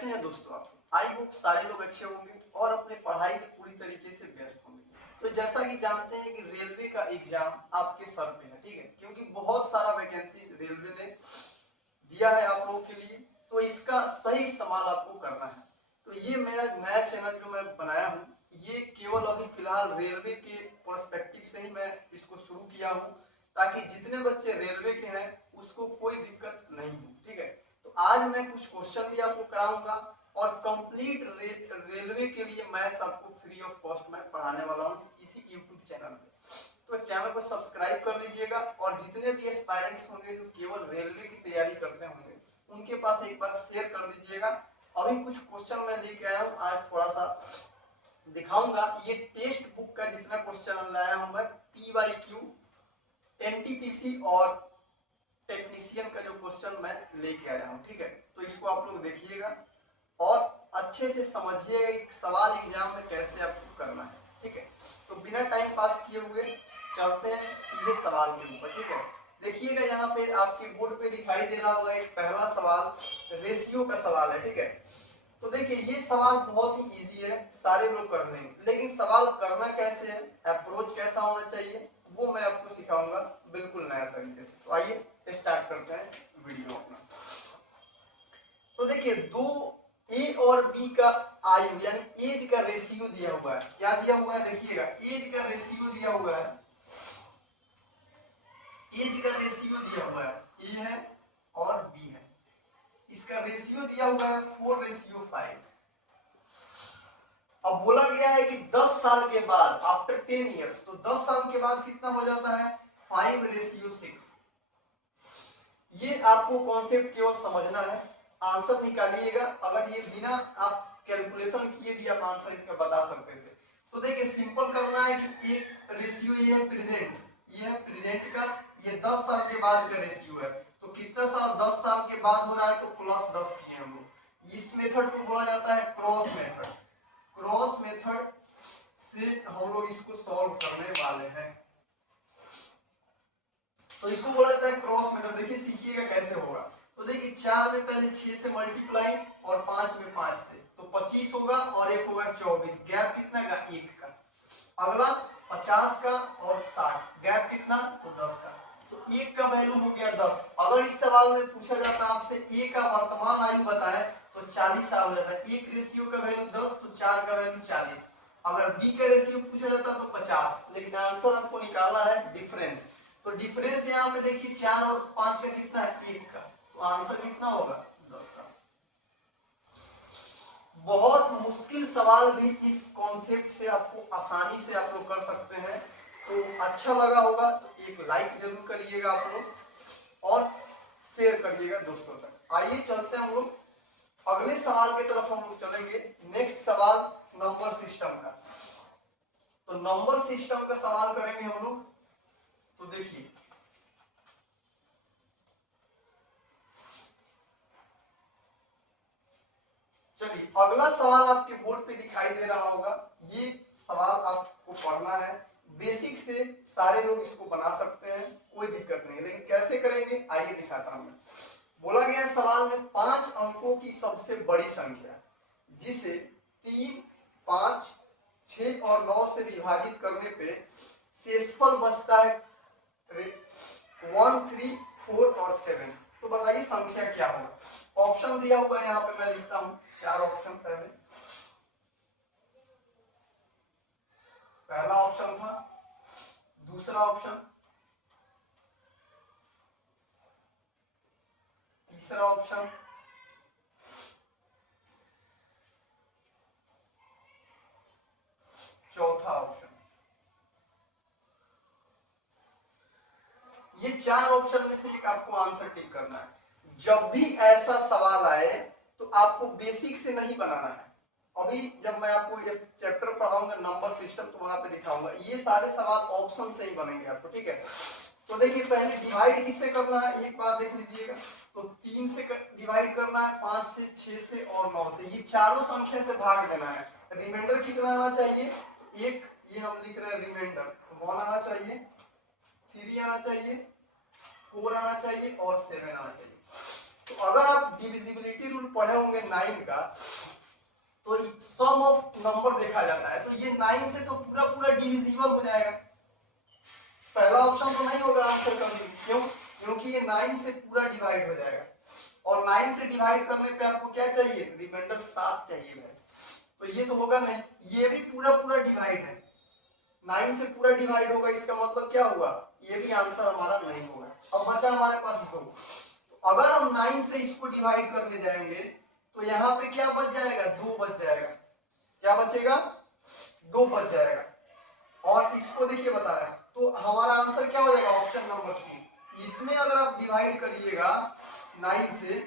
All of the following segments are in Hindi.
कैसे हैं दोस्तों आप? आई होप सारे लोग अच्छे होंगे और अपने पढ़ाई में पूरी तरीके से व्यस्त होंगे। तो जैसा कि जानते हैं कि रेलवे का एग्जाम आपके सर पे है, ठीक है, क्योंकि बहुत सारा वैकेंसी रेलवे ने दिया है आप लोगों के लिए, तो इसका सही इस्तेमाल आपको करना है। तो ये मेरा नया चैनल जो मैं बनाया हूँ, ये केवल अभी फिलहाल रेलवे के पर्सपेक्टिव से ही मैं इसको शुरू किया हूँ, ताकि जितने बच्चे रेलवे के हैं उसको कोई दिक्कत नहीं हो, ठीक है। तो आज मैं कुछ क्वेश्चन भी आपको कराऊंगा और कंप्लीट रेलवे के लिए मैथ्स आपको फ्री ऑफ कॉस्ट में पढ़ाने वाला हूँ इसी यूट्यूब चैनल पे। तो चैनल को सब्सक्राइब कर लीजिएगा और जितने भी एस्पायरेंट्स होंगे जो केवल रेलवे की तैयारी करते होंगे उनके पास एक बार शेयर कर दीजिएगा। अभी कुछ क्वेश्चन मैं लेके आया हूँ, आज थोड़ा सा दिखाऊंगा। ये टेक्स्ट बुक का जितना क्वेश्चन लाया हूँ मैं, PYQ, NTPC और टेक्नीशियन का जो क्वेश्चन मैं लेके आया हूँ, ठीक है। तो इसको आप लोग देखिएगा और अच्छे से समझिएगा कि सवाल एग्जाम में कैसे आपको करना है, ठीक है। तो बिना टाइम पास किए हुए चलते हैं सीधे सवाल के ऊपर, ठीक है। देखिएगा यहाँ पे आपके बोर्ड पे दिखाई दे रहा होगा एक पहला सवाल रेशियो का सवाल है, ठीक है। तो देखिए ये सवाल बहुत ही इजी है, सारे लोग कर लेंगे, लेकिन सवाल करना कैसे है, अप्रोच कैसा होना चाहिए, वो मैं आपको सिखाऊंगा बिल्कुल नया तरीके से। तो आइए स्टार्ट करते हैं वीडियो अपना। तो देखिए दो ए और बी का आयु यानी एज का रेशियो दिया हुआ है। क्या दिया हुआ है? देखिएगा एज का रेशियो दिया हुआ है, एज का रेशियो दिया हुआ है, ए है और बी है। इसका रेशियो दिया हुआ है 4:5। अब बोला गया है कि 10 साल के बाद आफ्टर 10 इयर्स, तो 10 साल के बाद कितना हो जाता है? 5:6। ये आपको कॉन्सेप्ट केवल समझना है, आंसर निकालिएगा। अगर ये बिना आप कैलकुलेशन किए भी आप आंसर इसका बता सकते थे। तो देखिए सिंपल करना है कि एक रेशियो ये है प्रेजेंट, ये है प्रेजेंट का, ये 10 साल के बाद का रेशियो है। तो कितना साल? 10 साल के बाद हो रहा है, तो +10 किए हम लोग। इस मेथड को बोला जाता है क्रॉस मेथड। क्रॉस मेथड से हम लोग इसको सॉल्व करने वाले हैं, तो इसको बोला जाता है क्रॉस मेथड। देखिए सीखिएगा कैसे होगा। तो देखिए 4 में पहले 6 से मल्टीप्लाई और 5 में 5 से, तो 25 होगा और एक होगा 24। गैप कितना का? 1 का। अगला 50 का और 60, गैप कितना? तो 10 का। तो 1 का वैल्यू हो गया 10। अगर इस सवाल में पूछा जाता आपसे ए का वर्तमान आयु बताए तो 40 साल हो जाता है। एक रेशियो का वैल्यू 10 तो 4 का वैल्यू 40। अगर बी का रेशियो पूछा जाता तो 50, लेकिन आंसर आपको निकालना है डिफरेंस। तो डिफरेंस यहाँ पे देखिए 4 और 5 का कितना है? 1 का। तो आंसर कितना होगा? 10 का। बहुत मुश्किल सवाल भी इस कॉन्सेप्ट से आपको आसानी से आप लोग कर सकते हैं। तो अच्छा लगा होगा तो एक लाइक जरूर करिएगा आप लोग और शेयर करिएगा दोस्तों तक। आइए चलते हैं हम लोग अगले सवाल की तरफ हम लोग चलेंगे। नेक्स्ट सवाल नंबर सिस्टम का। तो नंबर सिस्टम का सवाल करेंगे हम लोग। तो देखिए चलिए अगला सवाल आपके बोर्ड पे दिखाई दे रहा होगा। ये सवाल आपको पढ़ना है, बेसिक से सारे लोग इसको बना सकते हैं, कोई दिक्कत नहीं है, लेकिन कैसे करेंगे आइए दिखाता हूं मैं। बोला गया सवाल में 5 अंकों की सबसे बड़ी संख्या जिसे 3, 5, 6 और 9 से विभाजित करने पे शेषफल बचता है 1, 3, 4 और 7। तो बताइए संख्या क्या होगा? ऑप्शन दिया हुआ है यहाँ पे, मैं लिखता हूं 4 ऑप्शन। पहला ऑप्शन था, दूसरा ऑप्शन, तीसरा ऑप्शन, चौथा ऑप्शन। ये 4 ऑप्शन में से एक आपको आंसर टिक करना है। जब भी ऐसा सवाल आए तो आपको बेसिक से नहीं बनाना है। अभी जब मैं आपको ये चैप्टर पढ़ाऊंगा नंबर सिस्टम, तो वहां पे दिखाऊंगा ये सारे सवाल ऑप्शन से ही बनेंगे आपको, ठीक है। तो देखिए पहले डिवाइड किससे करना है, एक बात देख लीजिएगा। तो 3 से डिवाइड करना है, 5 से, 6 से और 9 से। ये चारों संख्या से भाग देना है। रिमाइंडर कितना आना चाहिए? एक, ये हम लिख रहे हैं रिमाइंडर 1 आना चाहिए, 3 आना चाहिए, 4 आना चाहिए और 7 आना चाहिए। तो अगर आप डिविजिबिलिटी रूल पढ़े होंगे 9 का, तो सम ऑफ नंबर देखा जाता है, तो ये 9 से तो पूरा पूरा डिविजिबल हो जाएगा। पहला ऑप्शन तो नहीं होगा आंसर कभी, क्यों? क्योंकि ये 9 से पूरा डिवाइड हो जाएगा, और 9 से डिवाइड करने पे आपको क्या चाहिए? रिमाइंडर 7 चाहिए भाई, तो ये तो होगा नहीं। ये भी पूरा पूरा डिवाइड है, 9 से पूरा डिवाइड होगा, इसका मतलब क्या हुआ? ये भी आंसर हमारा नहीं होगा। अब बचा हमारे पास 2, तो अगर हम 9 से इसको डिवाइड करने जाएंगे तो यहाँ पे क्या बच जाएगा? 2 बच जाएगा। क्या बचेगा? 2 बच जाएगा। और इसको देखिए बता रहे हैं, तो हमारा आंसर क्या हो जाएगा? Option number 3। इसमें अगर आप डिवाइड करिएगा 9 से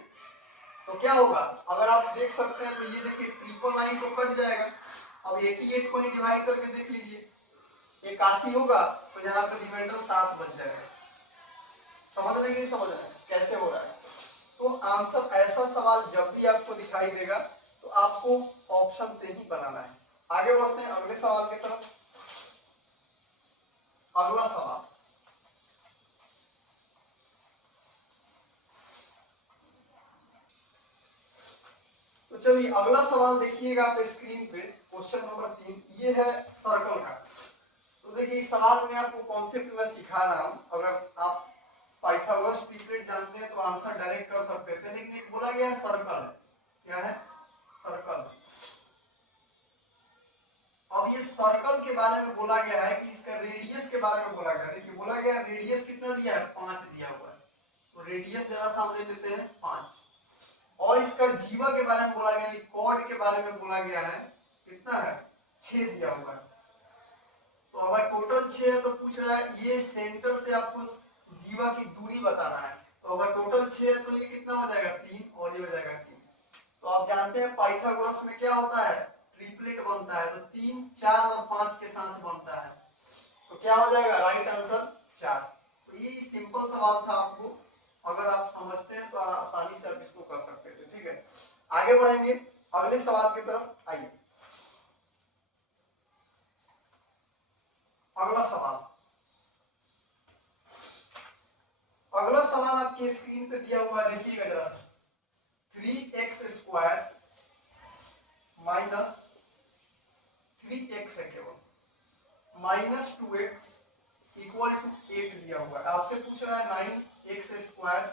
तो क्या होगा? अगर आप देख सकते हैं तो ये देखिए 999 तो कट जाएगा। अब 88 को ही डिवाइड करके देख लीजिए, 81 होगा, तो यहाँ पे रिमाइंडर 7 बच जाएगा। समझ रहे कि समझ रहे हैं कैसे हो रहा है? तो आंसर, ऐसा सवाल जब भी आपको दिखाई देगा तो आपको ऑप्शन से ही बनाना है। आगे बढ़ते हैं अगले सवाल की तरफ। अगला सवाल, तो चलिए अगला सवाल देखिएगा आप स्क्रीन पे, क्वेश्चन नंबर 3, ये है सर्कल का। तो देखिए इस सवाल में आपको कॉन्सेप्ट में सिखा रहा हूं। अगर आप पाइथागोरस ट्रिपलेट जानते हैं तो आंसर डायरेक्ट कर सकते थे, लेकिन एक बोला गया है सर्कल है। क्या है? सर्कल। अब ये सर्कल के बारे में बोला गया है कि इसका रेडियस के बारे में बोला गया है। देखिए बोला गया है रेडियस कितना दिया है? 5 दिया हुआ है, तो रेडियस जरा सामने लेते हैं 5। और इसका जीवा के बारे में बोला गया है, कॉर्ड के बारे में बोला गया है, कितना है? 6 दिया हुआ है। तो अगर टोटल 6 है तो पूछ रहा है ये सेंटर से आपको जीवा की दूरी बताना है। तो अगर टोटल 6 है तो ये कितना हो जाएगा? 3, और ये हो जाएगा 3। तो आप जानते हैं पाइथागोरस में क्या होता है? ट्रिपलेट बनता है, तो 3, 4 और 5 के साथ बनता है। तो क्या हो जाएगा? Right answer 4। तो ये सिंपल सवाल था, आपको अगर आप समझते हैं तो आसानी से आप इसको कर सकते थे। ठीक है, आगे बढ़ेंगे अगले सवाल की तरफ। आइए अगला सवाल। अगला सवाल आपके स्क्रीन पे दिया हुआ है, देखिएगा जरा सा। 3x² माइनस 3x है केवल, माइनस 2x इक्वल टू 8 दिया हुआ है। आपसे पूछ रहा है 9x²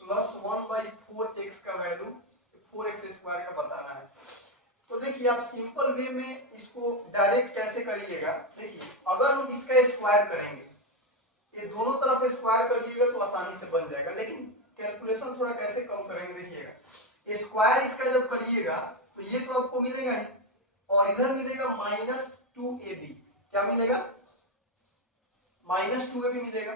प्लस 1/4x का वैल्यू 4x² का बताना है। तो देखिए आप सिंपल वे में इसको डायरेक्ट कैसे करिएगा। देखिए अगर हम इसका स्क्वायर करेंगे, ये दोनों तरफ स्क्वायर करिएगा तो आसानी से बन जाएगा, लेकिन कैलकुलेशन थोड़ा कैसे कम करेंगे। देखिएगा स्क्वायर इसका जब करिएगा तो ये तो आपको मिलेगा ही, और इधर मिलेगा -2ab। क्या मिलेगा? -2ab मिलेगा।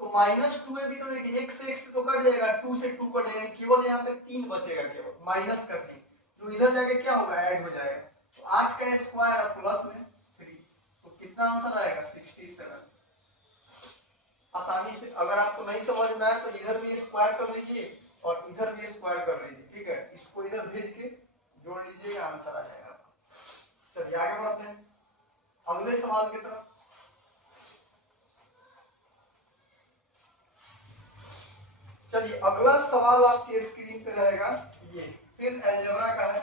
तो -2ab तो देखिए x से x तो कट जाएगा, 2 से 2 कट जाएगा, केवल यहाँ पे 3 बचेगा, केवल माइनस का 3, जो इधर जाके क्या होगा? ऐड हो जाएगा। तो 8 का स्क्वायर और प्लस में 3, तो कितना आंसर आएगा? 67। आसानी से, अगर आपको नहीं समझ में आए तो इधर भी स्क्वायर कर लीजिए और इधर भी स्क्वायर कर लीजिए। ठीक है, इसको इधर भेज के जोड़ लीजिएगा, आंसर आ जाएगा। चलिए आगे बढ़ते हैं अगले सवाल की तरफ। चलिए अगला सवाल आपके स्क्रीन पे रहेगा, ये फिर अलजेब्रा का है।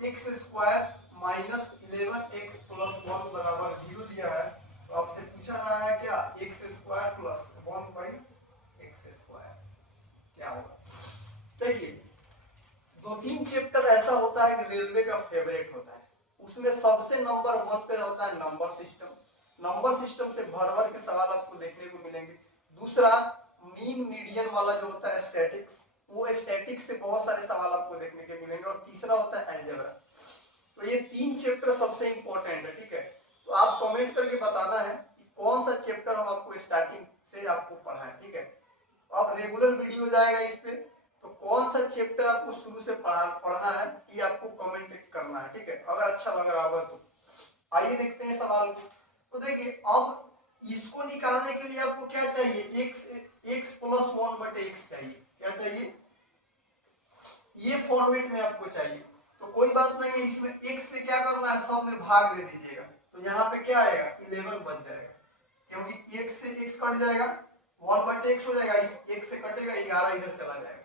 x² माइनस 11x प्लस 1 बराबर 0 दिया है। तो आपसे पूछा रहा है क्या? x² plus 1/x²। क्या होगा? देखिए 2-3 चैप्टर ऐसा होता है कि रेलवे का फेवरेट होता है, उसमें सबसे नंबर 1 पे रहता है नंबर सिस्टम। नंबर सिस्टम से भर भर के सवाल आपको देखने को मिलेंगे। दूसरा मीन मीडियन वाला जो होता है स्टैटिक्स, वो स्टैटिक्स से बहुत सारे सवाल आपको देखने के मिलेंगे। और तीसरा होता है अलजेब्रा। तो ये 3 चैप्टर सबसे इंपॉर्टेंट है। ठीक है, तो आप कमेंट करके बताना है कि कौन सा चैप्टर हम आपको स्टार्टिंग से आपको पढ़ाएं। ठीक है, अब रेगुलर वीडियो जाएगा इस पे, तो कौन सा चैप्टर आपको शुरू से पढ़ना है ये आपको कमेंट करना है। ठीक है, अगर अच्छा लग रहा होगा तो। आइए देखते हैं सवाल को। तो देखिए अब इसको निकालने के लिए आपको क्या चाहिए? x प्लस 1/x चाहिए। क्या चाहिए? ये फॉर्मेट में आपको चाहिए। तो कोई बात नहीं है, इसमें x से क्या करना है? सब में भाग दे दीजिएगा, तो यहाँ पे क्या आएगा? 11 बच जाएगा, क्योंकि x से x कट जाएगा, 1/x हो जाएगा, इस x से कटेगा 11, इधर चला जाएगा।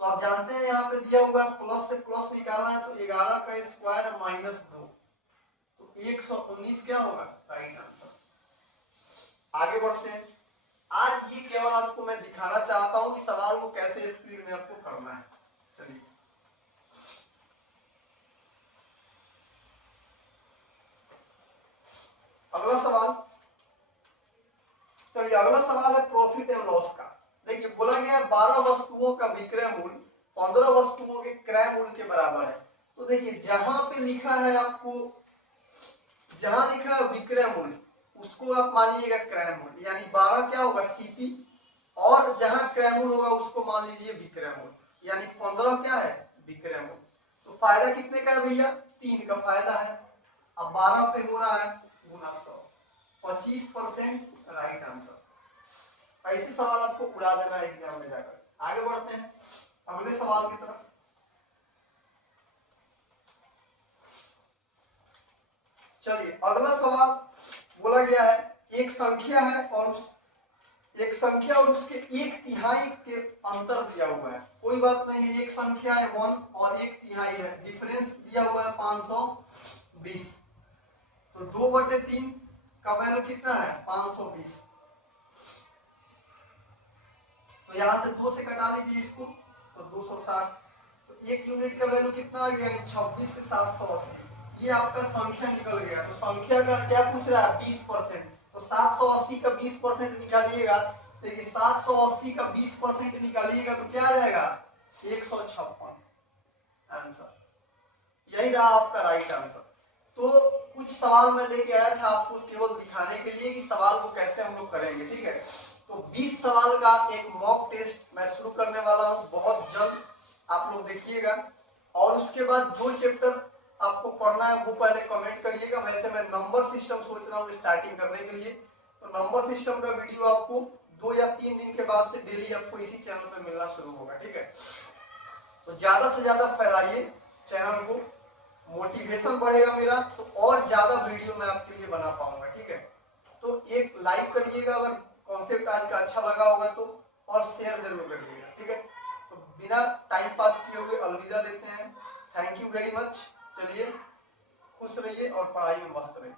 तो आप जानते हैं यहाँ पे दिया हुआ है प्लस से प्लस निकालना है, तो 11 का स्क्वायर माइनस 2, तो 119 क्या होगा राइट आंसर। आगे बढ़ते हैं। आज ये केवल आपको मैं दिखाना चाहता हूं कि सवाल को कैसे स्पीड में आपको करना है। चलिए अगला सवाल। चलिए अगला सवाल है प्रॉफिट एंड लॉस का। देखिए बोला गया 12 वस्तुओं का विक्रय मूल्य 15 वस्तुओं के क्रय मूल्य के बराबर है। तो देखिए जहां पे लिखा है आपको, जहां लिखा है विक्रय मूल्य उसको आप मानिएगा क्रय मूल्य, यानी 12 क्या होगा सीपी, और जहां क्रय मूल्य होगा उसको मान लीजिए विक्रय मूल्य, यानी 15 क्या है विक्रय मूल्य। तो फायदा कितने का है भैया 3 का फायदा है। अब 12 पे हो रहा है गुना 100, 25% राइट आंसर। ऐसे सवाल आपको उड़ा देना है एग्जाम में जाकर। आगे बढ़ते हैं अगले सवाल की तरफ। चलिए अगला सवाल बोला गया है एक संख्या है और उसके 1/3 के अंतर दिया हुआ है। कोई बात नहीं है, एक संख्या है 1 और 1/3 है, डिफरेंस दिया हुआ है 520, तो 2/3 का वैल्यू कितना है 520। तो यहां से 2 से कटा लीजिए इसको, तो 260, तो 1 यूनिट का वैल्यू कितना आ गया 26 से 780, ये आपका संख्या निकल गया। तो संख्या का क्या पूछ रहा है 20%, तो 780 का 20% निकालिएगा, देखिए 780 का 20% निकालिएगा तो क्या आ जाएगा 156 आंसर। यही रहा आपका राइट आंसर। तो कुछ सवाल मैं लेके आया था आपको केवल दिखाने के लिए कि सवाल को कैसे हम लोग करेंगे, ठीक है। तो 20 सवाल का एक मॉक टेस्ट मैं शुरू करने वाला हूँ बहुत जल्द, आप लोग देखिएगा। और उसके बाद जो चैप्टर आपको पढ़ना है वो पहले कमेंट करिएगा। वैसे मैं नंबर सिस्टम सोच रहा हूँ स्टार्टिंग करने के लिए, तो नंबर सिस्टम का वीडियो आपको 2 या 3 दिन के बाद से डेली आपको इसी चैनल पे मिलना शुरू होगा, ठीक है। तो ज्यादा से ज्यादा फैलाइए चैनल को, मोटिवेशन बढ़ेगा मेरा, तो और ज्यादा वीडियो मैं आपके लिए बना पाऊंगा, ठीक है। तो एक लाइक करिएगा अगर कॉन्सेप्ट आज का अच्छा लगा होगा तो, और शेयर जरूर करिएगा, ठीक है। तो बिना टाइम पास किए हुए अलविदा लेते हैं। Thank you very much. चलिए खुश रहिए और पढ़ाई में मस्त रहिए।